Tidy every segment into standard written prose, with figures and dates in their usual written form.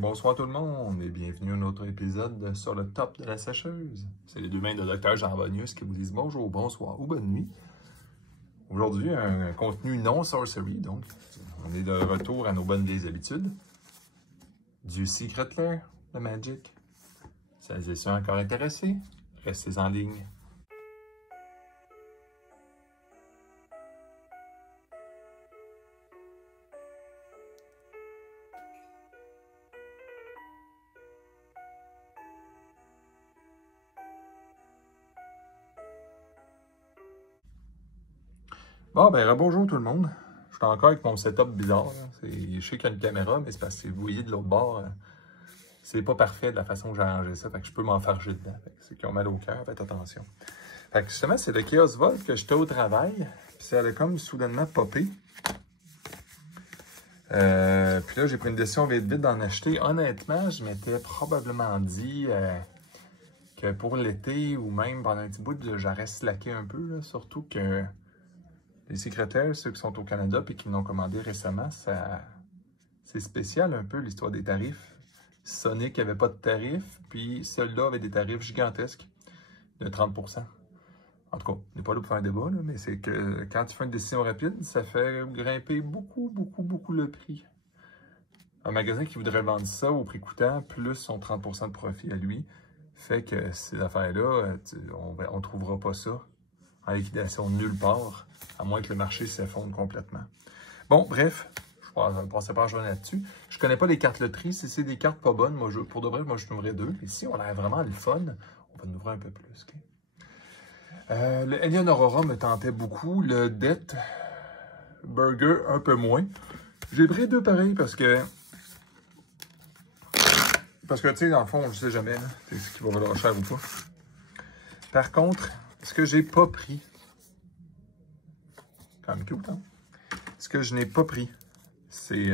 bonsoir tout le monde et bienvenue à un autre épisode sur le top de la sécheuse. C'est les deux mains de Dr Jean Bonius qui vous disent bonjour, bonsoir ou bonne nuit. Aujourd'hui, un contenu non sorcery, donc on est de retour à nos bonnes vieilles habitudes. Du Secret Lair, de Magic. Celles et ceux encore intéressés, restez en ligne. Bon, ben, bonjour tout le monde. Je suis encore avec mon setup bizarre. Je sais qu'il y a une caméra, mais c'est parce que vous voyez de l'autre bord, c'est pas parfait de la façon que j'ai arrangé ça. Fait que je peux m'enfarger dedans. Ceux qui ont mal au cœur, faites attention. Fait que justement, c'est le Chaos Vault que j'étais au travail. Puis ça a comme soudainement popé. Puis là, j'ai pris une décision vite d'en acheter. Honnêtement, je m'étais probablement dit que pour l'été ou même pendant un petit bout, j'aurais slacké un peu. Là, surtout que les secrétaires, ceux qui sont au Canada et qui l'ont commandé récemment, c'est spécial un peu l'histoire des tarifs. Sonic n'avait pas de tarifs, puis celui-là avait des tarifs gigantesques de 30%. En tout cas, on n'est pas là pour faire un débat, là, mais c'est que quand tu fais une décision rapide, ça fait grimper beaucoup le prix. Un magasin qui voudrait vendre ça au prix coûtant, plus son 30% de profit à lui, fait que ces affaires-là, on ne trouvera pas ça en liquidation nulle part, à moins que le marché s'effondre complètement. Bon, bref, je ne passerai pas à jouer là-dessus. Je ne connais pas les cartes loterie. Si c'est des cartes pas bonnes, moi, pour de vrai, moi, je n'ouvrirai deux. Et si on a vraiment le fun, on va en ouvrir un peu plus. Okay? Le Alien Aurora me tentait beaucoup. Le Death Burger, un peu moins. J'ai pris deux pareils parce que, tu sais, dans le fond, je ne sais jamais ce qui va valoir cher ou pas. Par contre, ce que j'ai pas pris, quand même cute, hein? Ce que je n'ai pas pris, c'est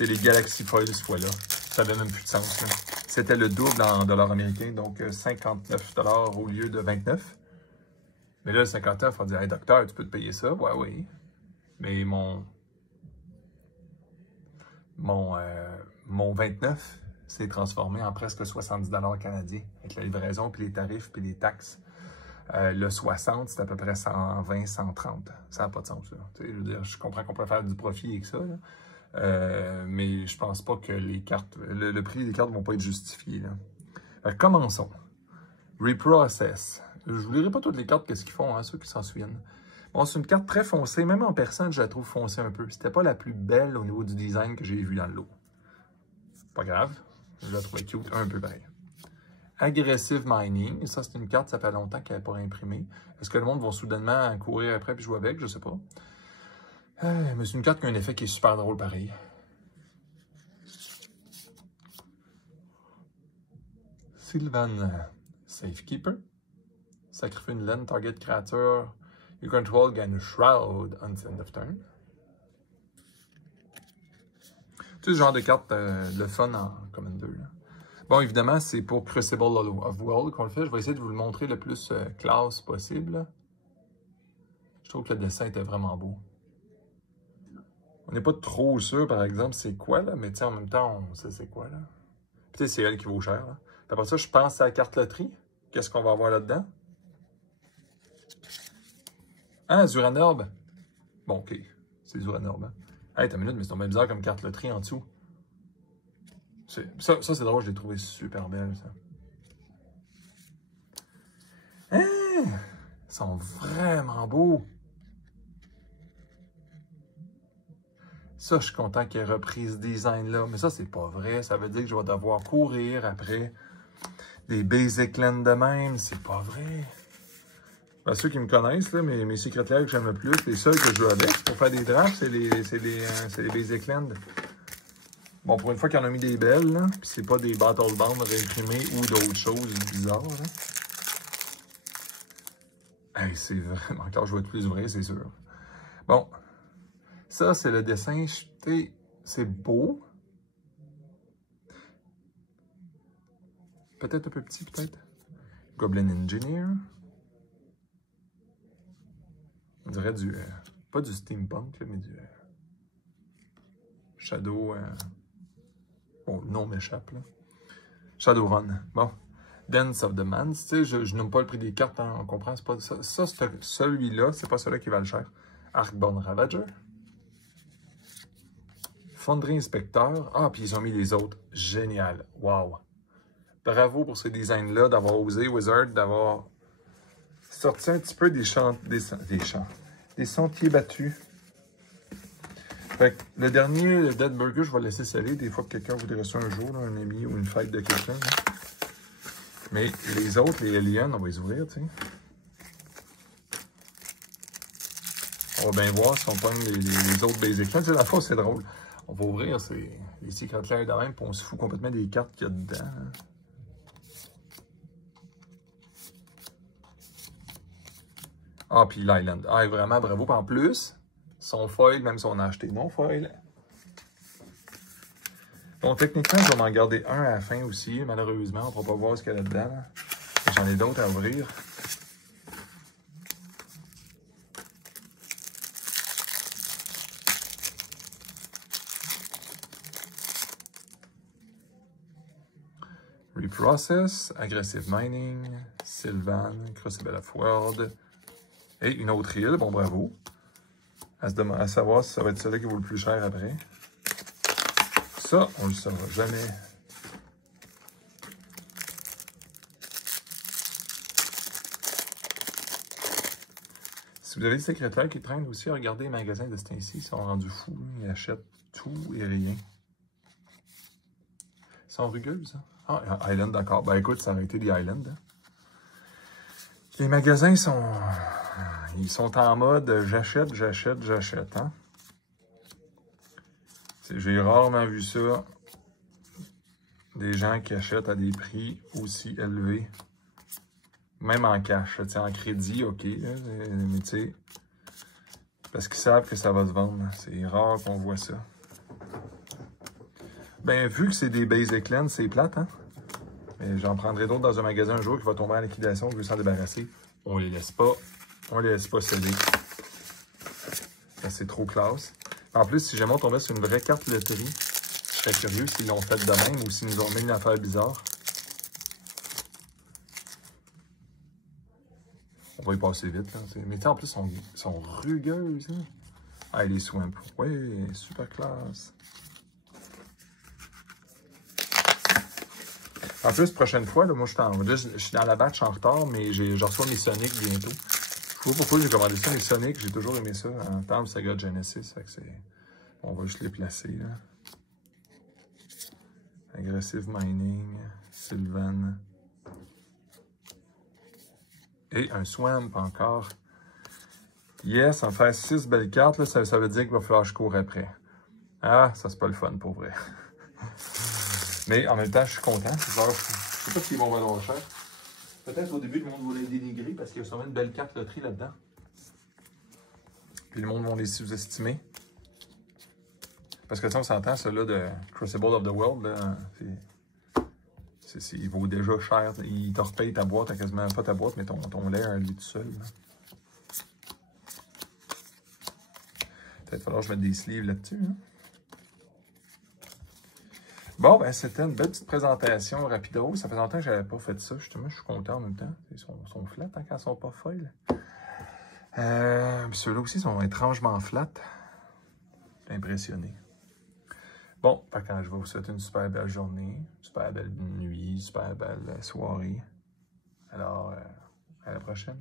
les Galaxy Foils ce fois-là. Ça donne un peu de sens. C'était le double en dollars américains, donc 59 $ au lieu de 29. Mais là, le 59, on va dire, hey, docteur, tu peux te payer ça? Ouais, oui. Mais mon 29 s'est transformé en presque 70 $ canadiens avec la livraison, puis les tarifs, puis les taxes. Le 60, c'est à peu près 120, 130. Ça n'a pas de sens. Je veux dire, je comprends qu'on peut faire du profit avec ça, là. Mais je pense pas que les cartes, le prix des cartes ne vont pas être justifiés. Là. Commençons. Reprocess. Je ne vous lirai pas toutes les cartes, qu'est-ce qu'ils font, hein, ceux qui s'en souviennent. Bon, c'est une carte très foncée. Même en personne, je la trouve foncée un peu. C'était pas la plus belle au niveau du design que j'ai vu dans le lot. Pas grave. Je la trouvais cute, un peu pareil. Aggressive Mining. Ça, c'est une carte, ça fait longtemps qu'elle n'est pas imprimée. Est-ce que le monde va soudainement courir après et jouer avec? Je ne sais pas. Mais c'est une carte qui a un effet qui est super drôle pareil. Sylvan Safekeeper. Sacrifie une laine, target creature. You control gain a shroud until end of turn. Tu sais, ce genre de carte, le fun en Commander. Là. Bon, évidemment, c'est pour Crucible of World qu'on le fait. Je vais essayer de vous le montrer le plus classe possible. Là. Je trouve que le dessin était vraiment beau. On n'est pas trop sûr, par exemple, c'est quoi, là, mais en même temps, on sait c'est quoi, là. Peut-être c'est elle qui vaut cher, là. Puis après ça, je pense à la carte loterie. Qu'est-ce qu'on va avoir là-dedans? Ah, Zuranorb. Bon, OK. C'est Zuranorb, hein. Hey, t'as une minute, mais c'est même bizarre comme carte loterie en dessous. Ça c'est drôle, je l'ai trouvé super belle, ça. Hein? Ils sont vraiment beaux. Ça, je suis content qu'il ait repris ce design-là. Mais ça, c'est pas vrai. Ça veut dire que je vais devoir courir après des basic lands de même. C'est pas vrai. Ben, ceux qui me connaissent, là, mes secrétaires que j'aime le plus, les seuls que je joue avec pour faire des drafts, c'est les basic lands. Bon, pour une fois qu'il y en a mis des belles, là, puis c'est pas des battle bands réimprimés ou d'autres choses bizarres. Hey, c'est vraiment... Quand je vais être plus vrai, c'est sûr. Bon. Ça, c'est le dessin. C'est beau. Peut-être un peu petit, peut-être. Goblin Engineer. On dirait pas du steampunk, là, mais du Shadow Bon, le nom m'échappe, là. Shadowrun. Bon. Dance of the Man. Tu sais, je nomme pas le prix des cartes, hein, on comprend. C'est pas ça. Celui-là, c'est pas celui qui va le cher. Arcborn Ravager. Fonderie Inspecteur. Ah, puis ils ont mis les autres. Génial. Wow. Bravo pour ce design-là, d'avoir osé, Wizard, d'avoir sorti un petit peu des sentiers battus. Fait que le dernier, le Dead Burger, je vais laisser saler. Des fois que quelqu'un voudrait ça un jour, là, un ami ou une fête de quelqu'un. Mais les autres, les aliens, on va les ouvrir, tu sais. On va bien voir si on pogne les autres basic. Là, la fois, c'est drôle. On va ouvrir les Secret Lair de même, puis on se fout complètement des cartes qu'il y a dedans. Hein. Ah, puis l'Island. Ah, vraiment, bravo. Puis en plus, son foil, même si on a acheté non foil. Donc, techniquement, je vais m'en garder un à la fin aussi. Malheureusement, on ne pourra pas voir ce qu'il y a là-dedans. Là. J'en ai d'autres à ouvrir. Reprocess, Aggressive Mining, Sylvan, Crucible of World. Et une autre île, bon bravo. À savoir si ça va être celui qui vaut le plus cher après. Ça, on ne le saura jamais. Si vous avez des secrétaires qui traînent aussi, regardez les magasins de ce temps-ci, ils sont rendus fous. Ils achètent tout et rien. Ils sont rugueux, ça. Ah, Island, d'accord. Ben écoute, ça aurait été des Islands. Hein. Les magasins ils sont en mode j'achète, j'achète, j'achète. Hein? J'ai rarement vu ça. Des gens qui achètent à des prix aussi élevés. Même en cash. En crédit, ok. Mais tu sais, parce qu'ils savent que ça va se vendre. C'est rare qu'on voit ça. Ben, vu que c'est des Basic Lens, c'est plate, hein? Mais j'en prendrai d'autres dans un magasin un jour qui va tomber en liquidation, je veux s'en débarrasser. On les laisse pas. On les laisse pas céder. C'est trop classe. En plus, si jamais on tombait sur une vraie carte loterie, je serais curieux s'ils l'ont fait de même ou s'ils nous ont mis une affaire bizarre. On va y passer vite, là. Mais en plus, ils sont rugueuses, hein? Ah, les Swamp. Oui, super classe. En plus, prochaine fois, là, moi, je suis dans la batch en retard, mais je reçois mes Sonic bientôt. Je sais pas pourquoi j'ai commandé ça, mes Sonic. J'ai toujours aimé ça en temps de Sega Genesis. On va juste les placer, là. Aggressive Mining, Sylvan. Et un Swamp encore. Yes, en faire 6 belles cartes, là, ça veut dire qu'il va falloir que je cours après. Ah, ça, c'est pas le fun, pour vrai. Mais en même temps, je suis content. Je sais pas s'ils vont valoir cher. Peut-être au début, le monde va les dénigrer parce qu'il y a sûrement une belle carte loterie là-dedans. Puis le monde va les sous-estimer. Parce que tu sais, on s'entend, celui-là de Crucible of the World, là, il vaut déjà cher. Il te repaye ta boîte, quasiment pas ta boîte, mais ton lait, lui tout seul. Peut-être falloir que je mette des sleeves là-dessus. Hein? Bon, ben c'était une belle petite présentation rapido. Ça fait longtemps que je n'avais pas fait ça. Justement, je suis content en même temps. Ils sont flats hein, quand ils sont pas foils. Ceux-là aussi sont étrangement flats. Impressionné. Bon, quand je vais vous souhaiter une super belle journée, super belle nuit, super belle soirée. Alors, à la prochaine.